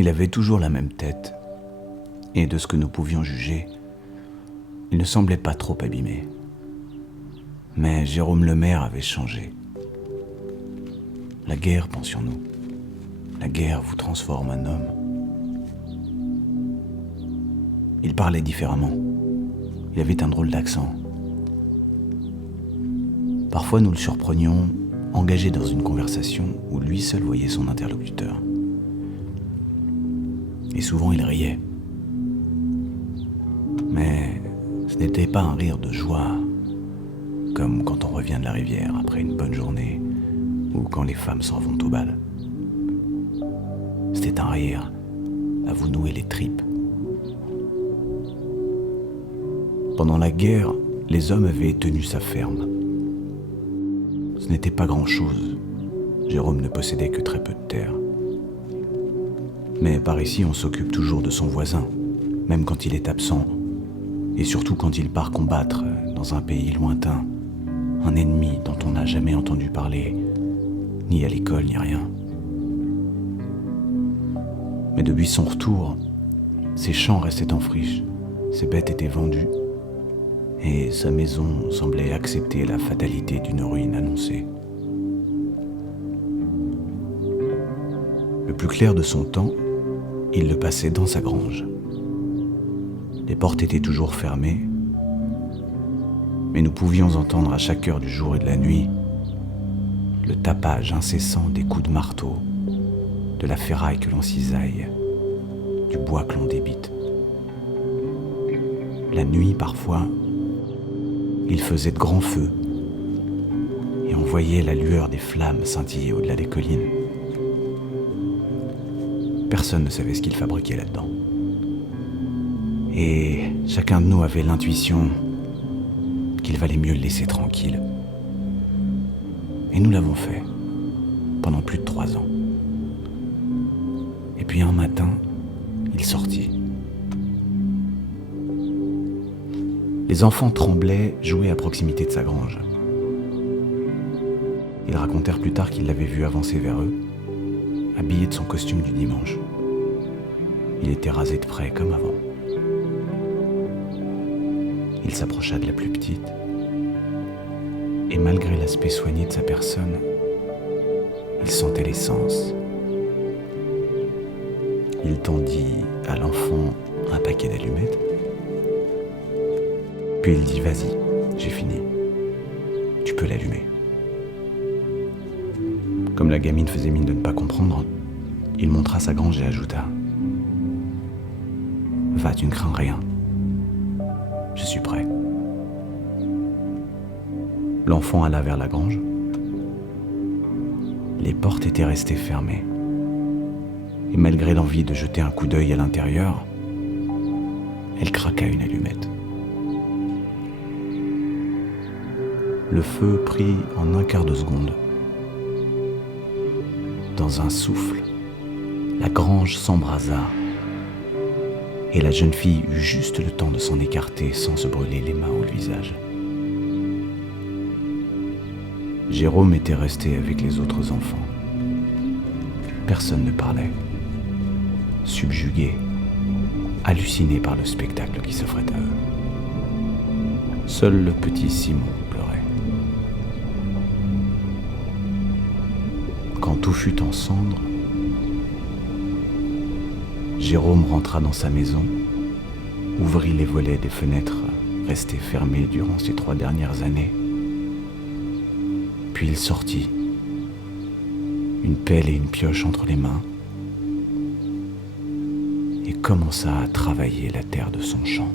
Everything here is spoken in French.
Il avait toujours la même tête, et de ce que nous pouvions juger, il ne semblait pas trop abîmé. Mais Jérôme Lemaire avait changé. La guerre, pensions-nous, la guerre vous transforme en homme. Il parlait différemment. Il avait un drôle d'accent. Parfois, nous le surprenions engagé dans une conversation où lui seul voyait son interlocuteur. Et souvent, il riait. Mais ce n'était pas un rire de joie, comme quand on revient de la rivière après une bonne journée, ou quand les femmes s'en vont au bal. C'était un rire à vous nouer les tripes. Pendant la guerre, les hommes avaient tenu sa ferme. Ce n'était pas grand-chose. Jérôme ne possédait que très peu de terre. Mais par ici, on s'occupe toujours de son voisin, même quand il est absent, et surtout quand il part combattre dans un pays lointain, un ennemi dont on n'a jamais entendu parler, ni à l'école, ni rien. Mais depuis son retour, ses champs restaient en friche, ses bêtes étaient vendues, et sa maison semblait accepter la fatalité d'une ruine annoncée. Le plus clair de son temps, il le passait dans sa grange. Les portes étaient toujours fermées, mais nous pouvions entendre à chaque heure du jour et de la nuit le tapage incessant des coups de marteau, de la ferraille que l'on cisaille, du bois que l'on débite. La nuit, parfois, il faisait de grands feux, et on voyait la lueur des flammes scintiller au-delà des collines. Personne ne savait ce qu'il fabriquait là-dedans. Et chacun de nous avait l'intuition qu'il valait mieux le laisser tranquille. Et nous l'avons fait, pendant plus de 3 ans. Et puis un matin, il sortit. Les enfants tremblaient, jouaient à proximité de sa grange. Ils racontèrent plus tard qu'ils l'avaient vu avancer vers eux, habillé de son costume du dimanche. Il était rasé de près comme avant. Il s'approcha de la plus petite, et malgré l'aspect soigné de sa personne, il sentait l'essence. Il tendit à l'enfant un paquet d'allumettes, puis il dit « Vas-y, j'ai fini, tu peux l'allumer ». Comme la gamine faisait mine de ne pas comprendre, il montra sa grange et ajouta « Va, tu ne crains rien. Je suis prêt. » L'enfant alla vers la grange. Les portes étaient restées fermées. Et malgré l'envie de jeter un coup d'œil à l'intérieur, elle craqua une allumette. Le feu prit en un quart de seconde. Dans un souffle, la grange s'embrasa et la jeune fille eut juste le temps de s'en écarter sans se brûler les mains ou le visage. Jérôme était resté avec les autres enfants. Personne ne parlait, subjugué, halluciné par le spectacle qui s'offrait à eux. Seul le petit Simon pleurait. Quand tout fut en cendres, Jérôme rentra dans sa maison, ouvrit les volets des fenêtres restées fermées durant ces 3 dernières années, puis il sortit, une pelle et une pioche entre les mains, et commença à travailler la terre de son champ.